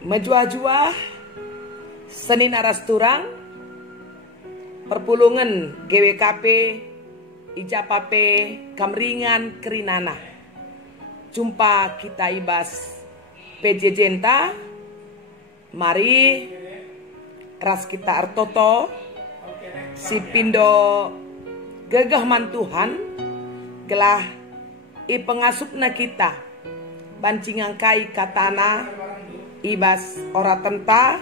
Menjuah-juah Senin aras turang perpulungan GWKP Ijapape Kamringan Kerinana. Jumpa kita ibas PJJenta. Mari ras kita artoto si pindo gegah mantuhan gelah i pengasupna kita bancingang kai katana ibas ora tenta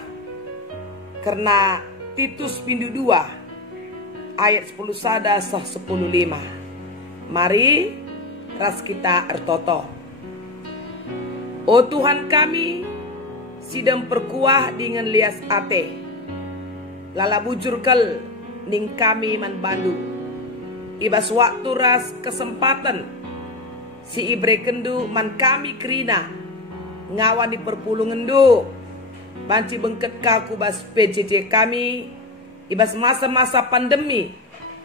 karena Titus pindu 2 ayat 10 sada sah 10:5. Mari ras kita artoto. O Tuhan kami, sidem perkuah dengan lias ate lala bujurkel ning kami man bandu ibas waktu ras kesempatan si ibre kendu man kami kerina ngawan di perpulungan do banci bengket kaku bas PJJ kami ibas masa-masa pandemi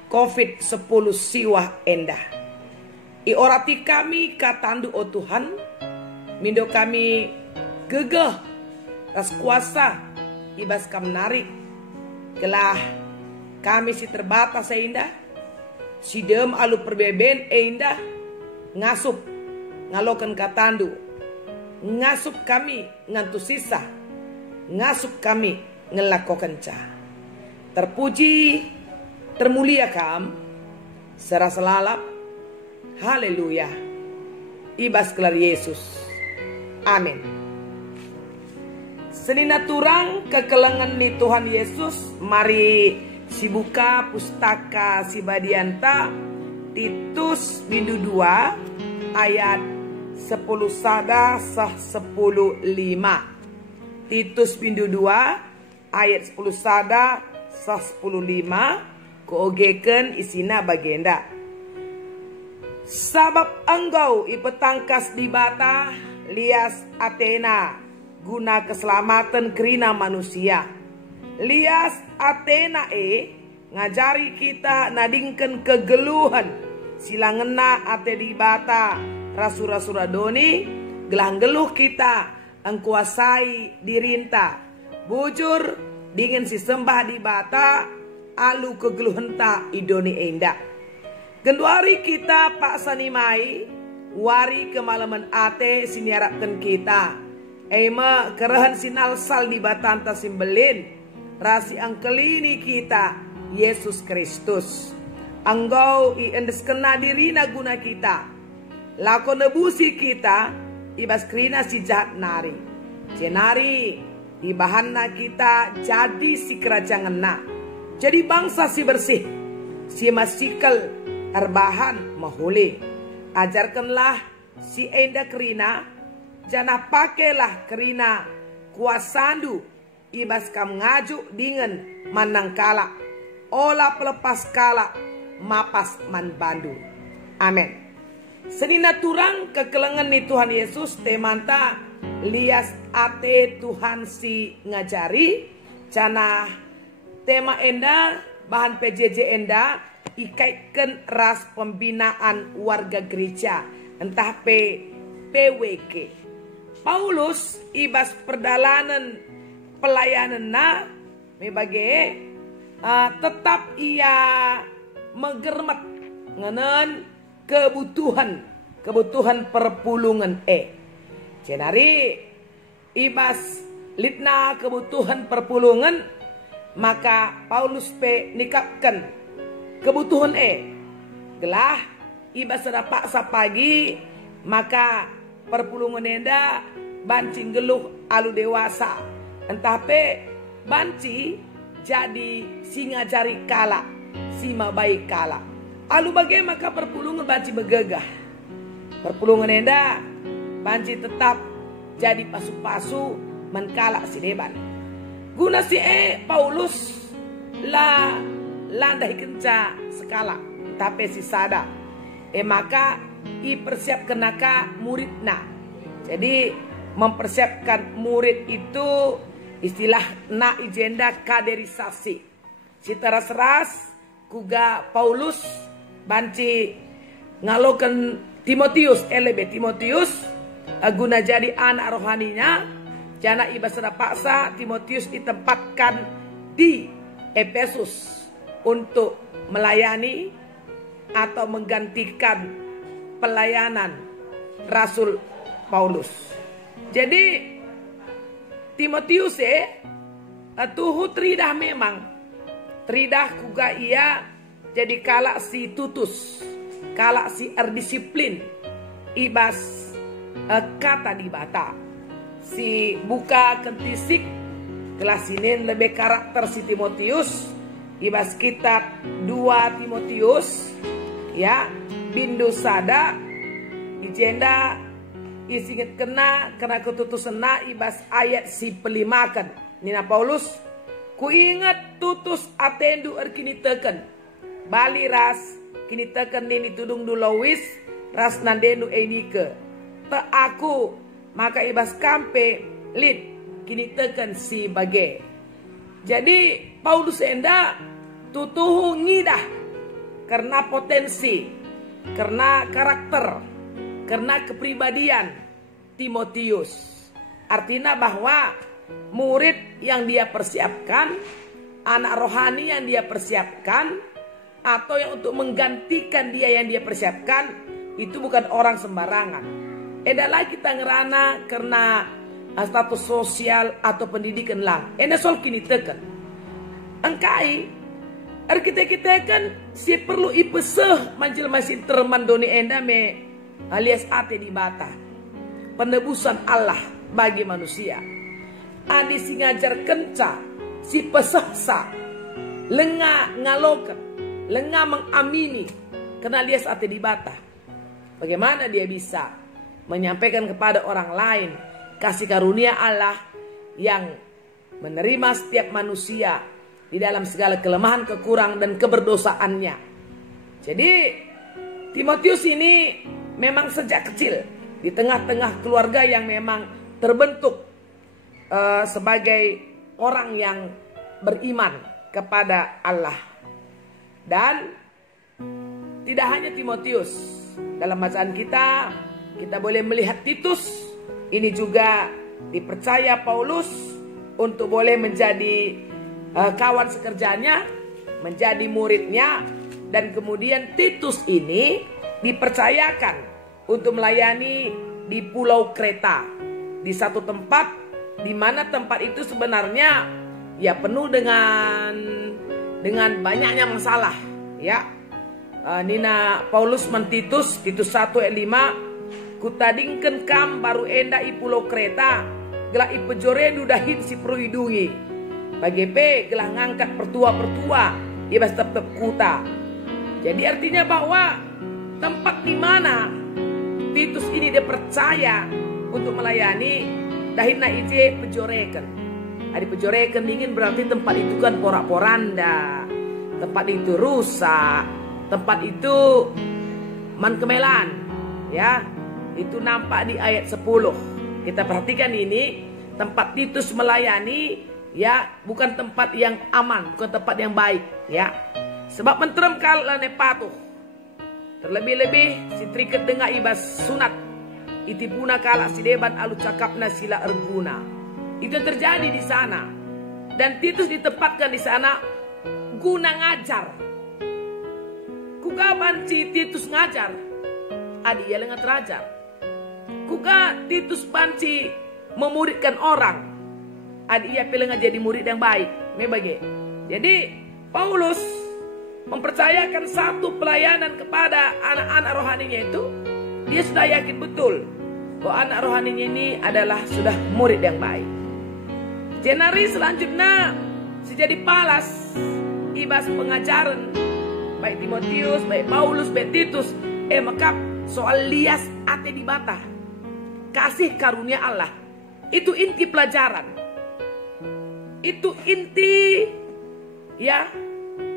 COVID-10 siwah endah i orati kami katandu o Tuhan mindo kami gegeh ras kuasa ibas kam narik gelah kami si terbatas indah si dem alu perbeben indah ngasup ngalokan katandu ngasup kami ngantu sisa ngasup kami ngelakokan cah terpuji termulia kam serasa lalap haleluya ibas gelar Yesus amin. Senina turang kekelengan ni Tuhan Yesus. Mari sibuka pustaka si Badianta Titus bindu 2 ayat 10 sada sah 10:5. Titus bindu 2 ayat 10 sada sah 10:5 koogeken isina bagenda. Sabab engkau ipetangkas di bata lias Athena guna keselamatan kerina manusia. Lias Athena ngajari kita nadingken kegeluhan silangena ate di bata rasura-sura doni gelang geluh kita engkuasai dirinta bujur dingin si sembah di bata alu kegeluhenta idoni enda genduari kita pak sanimai wari kemalaman ate siniaratkan kita ema kerehan sinal sal di batanta simbelin rasi angkelini kita Yesus Kristus anggau i endes kena dirina guna kita lako nebusi kita ibas krina si jahat nari jenari di bahanna kita jadi si kerajangan na jadi bangsa si bersih si masikal arbahan mahuli ajarkanlah si enda kerina janah pakailah kerina kuasandu ibas kam ngaju dengan manang kala olah pelepas kala mapas man bandu amin. Senina turang kekelengan ni Tuhan Yesus temanta lias ate Tuhan si ngajari janah tema enda bahan PJJ enda ikaitkan ras pembinaan warga gereja entah PWG. Paulus ibas perdalanan pelayanan na mebage tetap ia megermet ngenen kebutuhan perpulungan jenari ibas litna kebutuhan perpulungan maka Paulus nikapkan kebutuhan gelah ibas sedapak sapagi maka perpulungan enda bancing geluh alu dewasa entah banci jadi singa jari kala sima baik kala alu bagai maka perpulungan banci begegah perpulungan enda banci tetap jadi pasu-pasu menkala si deban guna si Paulus la landai kenca sekala tapi si sada maka i persiapkan naka muridna jadi mempersiapkan murid itu istilah na agenda kaderisasi si teras-ras kuga Paulus banci ngalokan Timotius Timotius guna jadi anak rohaninya Jana iba sedap paksa Timotius ditempatkan di Efesus untuk melayani atau menggantikan pelayanan Rasul Paulus. Jadi Timotius tuhu tridah memang. Tridah kuga ia jadi kalak si tutus, kalak si erdisiplin, ibas kata di bata. Si buka kentisik kelas ini lebih karakter si Timotius, ibas kitab 2 Timotius ya, bindu sada ijenda isingit kena ketutusan na ibas ayat si pelimakan Nina Paulus ku ingat tutus atendu kini teken bali ras kini teken nini tudung dulawis ras nandenu enike te aku maka ibas kampe lid kini teken si bage. Jadi Paulus enda tutuhu ngidah karena potensi, karena karakter, karena kepribadian Timotius. Artinya bahwa murid yang dia persiapkan, anak rohani yang dia persiapkan, atau yang untuk menggantikan dia yang dia persiapkan, itu bukan orang sembarangan. Edalah kita ngerana karena status sosial atau pendidikan lang. Enda sol kini teken. Angkai, kita kan si perlu ipeseh manjil masih termandoni enda me alias ate di bata. Penebusan Allah bagi manusia. Adi si ngajar kenca, si pesahsa, lengah ngalokan, lengah mengamini, karena alias ate di bata. Bagaimana dia bisa menyampaikan kepada orang lain kasih karunia Allah yang menerima setiap manusia di dalam segala kelemahan, kekurangan, dan keberdosaannya. Jadi Timotius ini memang sejak kecil di tengah-tengah keluarga yang memang terbentuk sebagai orang yang beriman kepada Allah. Dan tidak hanya Timotius, dalam bacaan kita boleh melihat Titus. Ini juga dipercaya Paulus untuk boleh menjadi kawan sekerjanya, menjadi muridnya. Dan kemudian Titus ini dipercayakan untuk melayani di Pulau Kreta, di satu tempat di mana tempat itu sebenarnya ya penuh dengan banyaknya masalah ya. Nina Paulus Titus 1 ayat 5, kutadingken kam baru enda i Pulau Kreta gelah i pejore dudahin si perlindungi bagi gelah ngangkat pertua ibas tetap kuta. Jadi artinya bahwa tempat di mana Titus ini dia percaya untuk melayani dahina ije pejoreken. Ada pejoreken dingin berarti tempat itu kan porak-poranda, tempat itu rusak, tempat itu mankemelan ya. Itu nampak di ayat 10. Kita perhatikan ini, tempat Titus melayani ya bukan tempat yang aman, bukan tempat yang baik ya. Sebab menterem kalane patuh. Terlebih-lebih si triket dengar ibas sunat. Iti puna kala si debat alu cakapna sila erguna. Itu terjadi di sana. Dan Titus ditempatkan di sana guna ngajar. Kuga banci Titus ngajar. Adi ia lengat rajar. Kuga Titus banci memuridkan orang. Adi ia pilih jadi murid yang baik. Jadi Paulus mempercayakan satu pelayanan kepada anak-anak rohaninya itu. Dia sudah yakin betul bahwa anak rohaninya ini adalah sudah murid yang baik. Jenari selanjutnya jadi palas ibas pengajaran baik Timotius, baik Paulus, baik Titus. Maka soal lias ate di bata, kasih karunia Allah, itu inti pelajaran, itu inti ya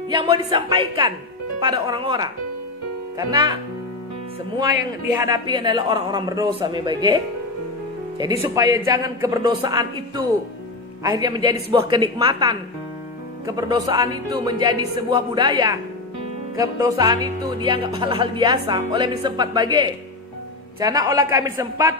yang mau disampaikan kepada orang-orang. Karena semua yang dihadapi adalah orang-orang berdosa membagi. Jadi supaya jangan keberdosaan itu akhirnya menjadi sebuah kenikmatan, keberdosaan itu menjadi sebuah budaya, keberdosaan itu dianggap hal-hal biasa oleh kami sempat bagi. Karena oleh kami sempat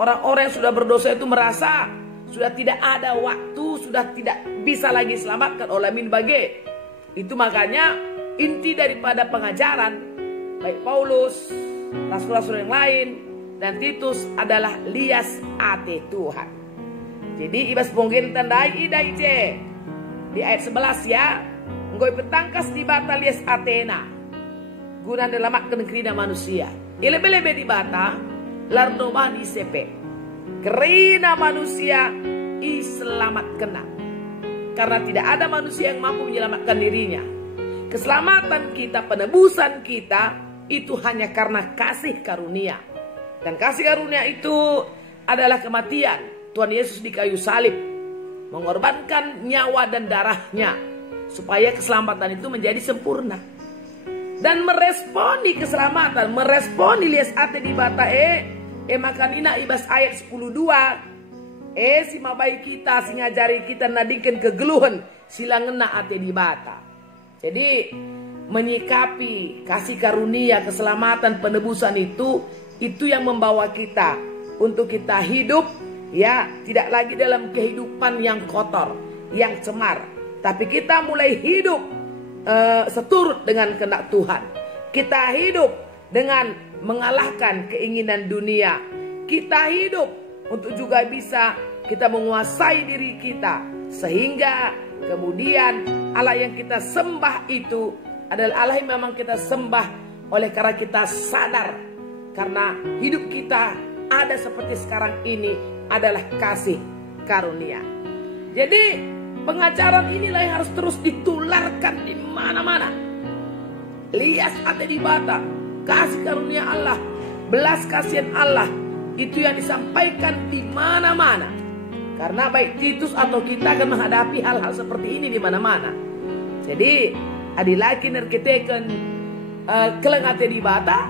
orang-orang yang sudah berdosa itu merasa sudah tidak ada waktu, sudah tidak bisa lagi selamatkan oleh min bage. Itu makanya inti daripada pengajaran baik Paulus, rasul-rasul yang lain, dan Titus adalah lias ate Tuhan. Jadi ibas bonggil tandai idai je. Di ayat 11 ya, ngoi petangkas di bata lias atena. Guna delamatkan kerina manusia. Ilebe-lebe di bata, lardobahan isepe. Kerina manusia selamat kena. Karena tidak ada manusia yang mampu menyelamatkan dirinya. Keselamatan kita, penebusan kita itu hanya karena kasih karunia. Dan kasih karunia itu adalah kematian Tuhan Yesus di kayu salib, mengorbankan nyawa dan darahnya supaya keselamatan itu menjadi sempurna. Dan meresponi keselamatan, meresponi lias ate di bata makanina ibas ayat 10:2 si mabai kita si ngajari kita nadikin kegeluhan sila ngena ate di bata. Jadi menyikapi kasih karunia, keselamatan, penebusan itu yang membawa kita untuk kita hidup ya, tidak lagi dalam kehidupan yang kotor, yang cemar, tapi kita mulai hidup seturut dengan kehendak Tuhan. Kita hidup dengan mengalahkan keinginan dunia. Kita hidup untuk juga bisa kita menguasai diri kita, sehingga kemudian Allah yang kita sembah itu adalah Allah yang memang kita sembah oleh karena kita sadar, karena hidup kita ada seperti sekarang ini adalah kasih karunia. Jadi pengajaran inilah yang harus terus ditularkan di mana-mana. Lias ate di bata, kasih karunia Allah, belas kasihan Allah, itu yang disampaikan di mana-mana. Karena baik Titus atau kita akan menghadapi hal-hal seperti ini di mana-mana. Jadi adilaki nerketeken keleng ate di bata,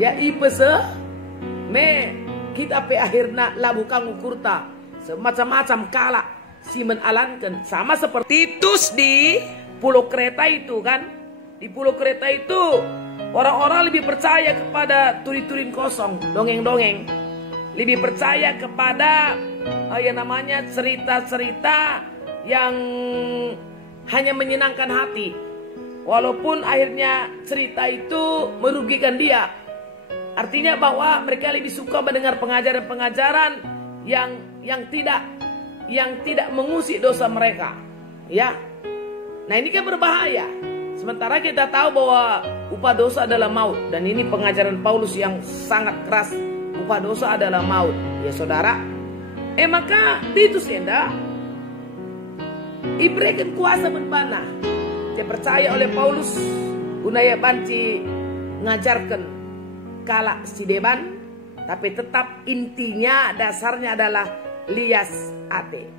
ya ipese me kita pe akhirna labukang ukurta semacam-macam kala si menalankan sama seperti Titus di Pulau Kreta itu kan. Di Pulau Kreta itu orang-orang lebih percaya kepada turi-turin kosong, dongeng-dongeng. Lebih percaya kepada yang namanya cerita-cerita yang hanya menyenangkan hati. Walaupun akhirnya cerita itu merugikan dia. Artinya bahwa mereka lebih suka mendengar pengajaran-pengajaran yang tidak mengusik dosa mereka. Ya. Nah, ini kan berbahaya. Sementara kita tahu bahwa upah dosa adalah maut. Dan ini pengajaran Paulus yang sangat keras. Upah dosa adalah maut. Ya saudara. Maka Titus enda diberikan kuasa menpanah. Dia percaya oleh Paulus. Gunaya banci ngajarkan kala si deban. Tapi tetap intinya dasarnya adalah lias ate.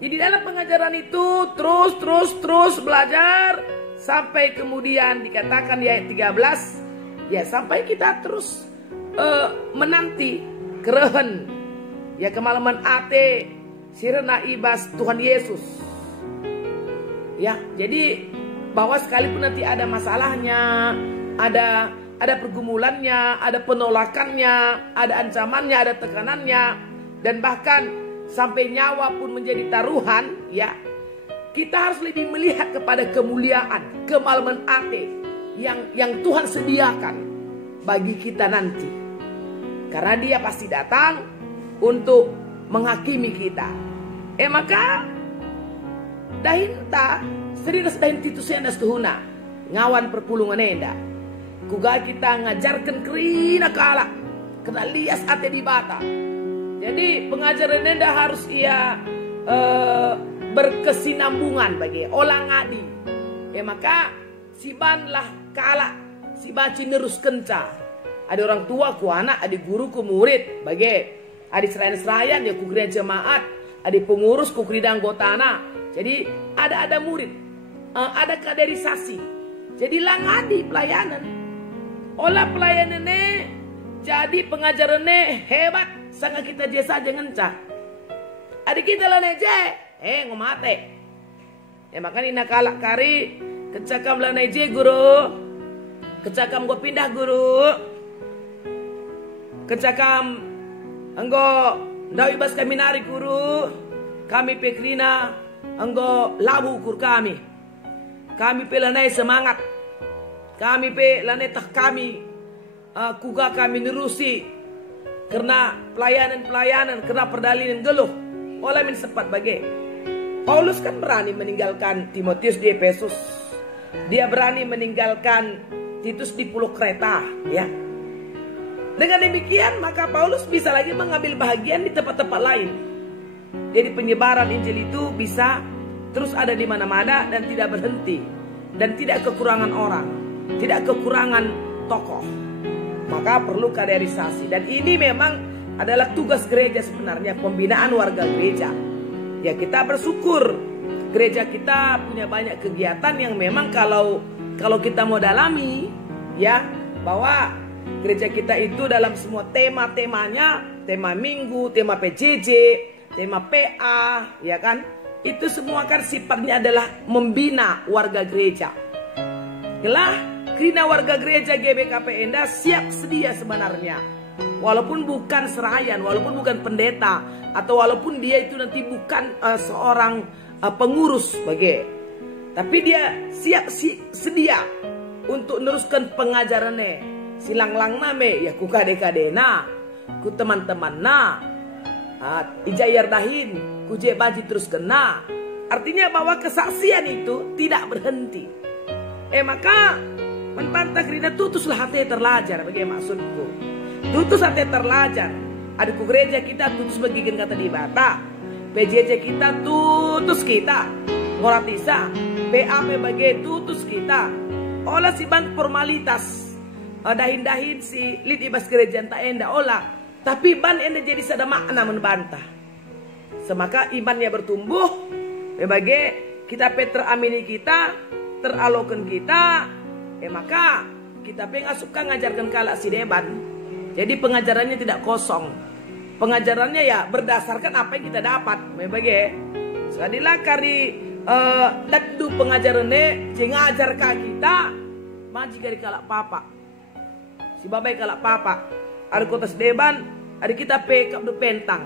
Jadi dalam pengajaran itu terus belajar. Sampai kemudian dikatakan di ayat 13. Ya sampai kita terus menanti kerehen. Ya kemalaman ate sirena ibas Tuhan Yesus. Ya jadi bahwa sekalipun nanti ada masalahnya, ada pergumulannya, ada penolakannya, ada ancamannya, ada tekanannya, dan bahkan sampai nyawa pun menjadi taruhan, ya. Kita harus lebih melihat kepada kemuliaan, kemalaman ate yang Tuhan sediakan bagi kita nanti. Karena Dia pasti datang untuk menghakimi kita. Maka dahinta serius dahin Titus enda stuhuna ngawan perpulungan enda. Kuga kita ngajarkan kerina kala kena lias ate di bata. Jadi pengajaran enda harus ia berkesinambungan bagi olang adi. Maka si banlah kala si baci nerus kenca. Ada orang tua ku anak, ada guru ku murid bagi ada serayan ya ku gereja jemaat, ada pengurus ku gereja anggotana. Jadi ada murid, ada kaderisasi. Jadi lang adi pelayanan. Olah pelayanannya jadi pengajarannya hebat. Sangat kita jasa saja ngenca. Adik kita lah neje. Ngomate. Makanya nakalak kari kecakam lah neje guru. Kecakam gue pindah guru. Kecakam enggo Ndak ibas kami nari guru. Kami pekrina anggo labu ukur kami. Kami pelanai semangat. Kami pelanai tak kami kuga kami nerusi karena pelayanan, karena perdalinan geluh. Oleh min sempat bagi. Paulus kan berani meninggalkan Timotius di Efesus. Dia berani meninggalkan Titus di Pulau Kreta, ya. Dengan demikian maka Paulus bisa lagi mengambil bahagian di tempat-tempat lain. Jadi penyebaran Injil itu bisa terus ada di mana-mana dan tidak berhenti. Dan tidak kekurangan orang, tidak kekurangan tokoh. Maka perlu kaderisasi. Dan ini memang adalah tugas gereja sebenarnya, pembinaan warga gereja. Ya, kita bersyukur gereja kita punya banyak kegiatan yang memang kalau kita mau dalami, ya, bahwa gereja kita itu dalam semua tema-temanya, tema minggu, tema PJJ, tema PA, ya kan? Itu semua kan sifatnya adalah membina warga gereja. Itulah Krina warga gereja GBKP Enda siap sedia sebenarnya. Walaupun bukan serayan, walaupun bukan pendeta, atau walaupun dia itu nanti bukan seorang pengurus bagi, tapi dia siap sedia untuk meneruskan pengajarannya. Silang lang name ya ku kade-kade na, ku teman-teman na, ijayar dahin, ku je baji terus kena. Artinya bahwa kesaksian itu tidak berhenti. Maka mentantang Krina tutuslah hati terlajar bagi maksudku. Tutus hati terlajar. Adikku gereja kita tutus bagikan kata di bata. PJJ kita tutus kita. Moratisa, PAP bagi tutus kita. Olah si ban formalitas. Dahin-dahin si lid ibas gereja tak enda olah. Tapi ban enda jadi sada makna membantah. Semaka imannya bertumbuh. Bagi kita Petra amini kita, teralokan kita. Maka kita pengasukan ngajarkan kalak si deban. Jadi pengajarannya tidak kosong. Pengajarannya ya berdasarkan apa yang kita dapat. Bagi sekadilah kari dadu pengajarannya ngajar ka kita maji dari kalak papa. Si babai kalak papa. Ada kota sedeban, ada kita pe kapdu pentang.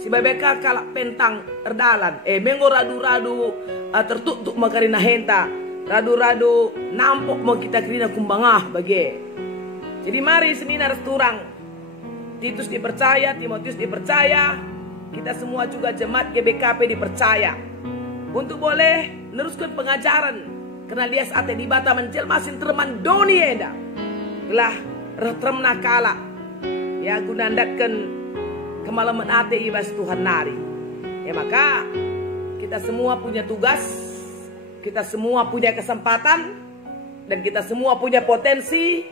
Si babai kalak pentang erdalan. Mengo radu-radu tertutup makarina henta. Radu-radu nampok mau kita krina kumbangah bagi. Jadi mari Senin harus turang. Titus dipercaya, Timotius dipercaya. Kita semua juga jemaat GBKP dipercaya. Untuk boleh meneruskan pengajaran. Karena lias ate di bata menjelmasin terman doni eda. Gelah retremna kala. Ya gunandatkan kemalaman ate ibas Tuhan nari. Ya maka kita semua punya tugas. Kita semua punya kesempatan. Dan kita semua punya potensi.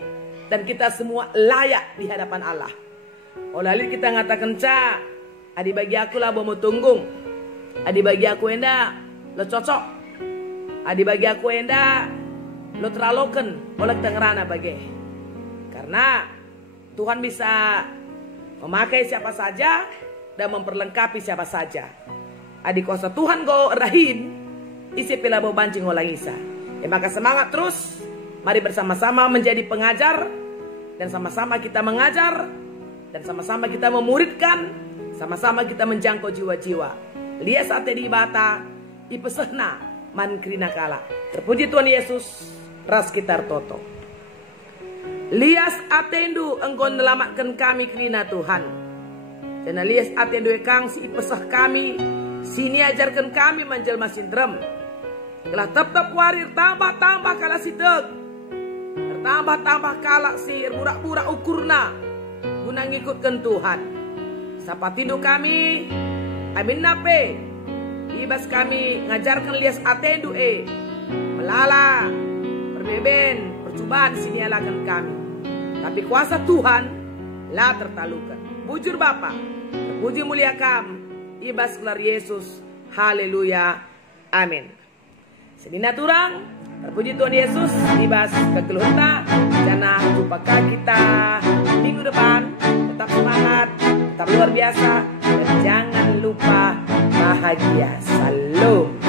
Dan kita semua layak di hadapan Allah. Oleh kita ngatakan ca, adi bagi aku lah mau tunggung. Adi bagi aku enda lo cocok. Adi bagi aku enda lo teraloken oleh tengerana bagi. Karena Tuhan bisa memakai siapa saja dan memperlengkapi siapa saja. Adi kuasa Tuhan go rahin isi pila bau bancing olang isa. Maka semangat terus. Mari bersama-sama menjadi pengajar. Dan sama-sama kita mengajar. Dan sama-sama kita memuridkan. Sama-sama kita menjangkau jiwa-jiwa. Lias ate di bata. Ipesehna man krina kala. Terpuji Tuhan Yesus. Ras kitar toto. Lias atendu engkau nelamatkan kami krina Tuhan. Dan lias atendu kang si ipesah kami. Sini ajarkan kami menjelma sindrem. Kelah tetap warir tambah-tambah kala si deg. Tambah-tambah kalak si burak-burak ukurna guna ngikutkan Tuhan. Sapa tindu kami amin nape ibas kami ngajarkan lias atendu melala perbeben percobaan sini alakan kami. Tapi kuasa Tuhan lah tertalukan. Bujur Bapa, terpuji mulia kam ibas gelar Yesus. Haleluya. Amin. Sedina turang terpuji Tuhan Yesus, ibas kegeluhta, jana jumpa kita minggu depan. Tetap semangat, tetap luar biasa, dan jangan lupa bahagia. Salam.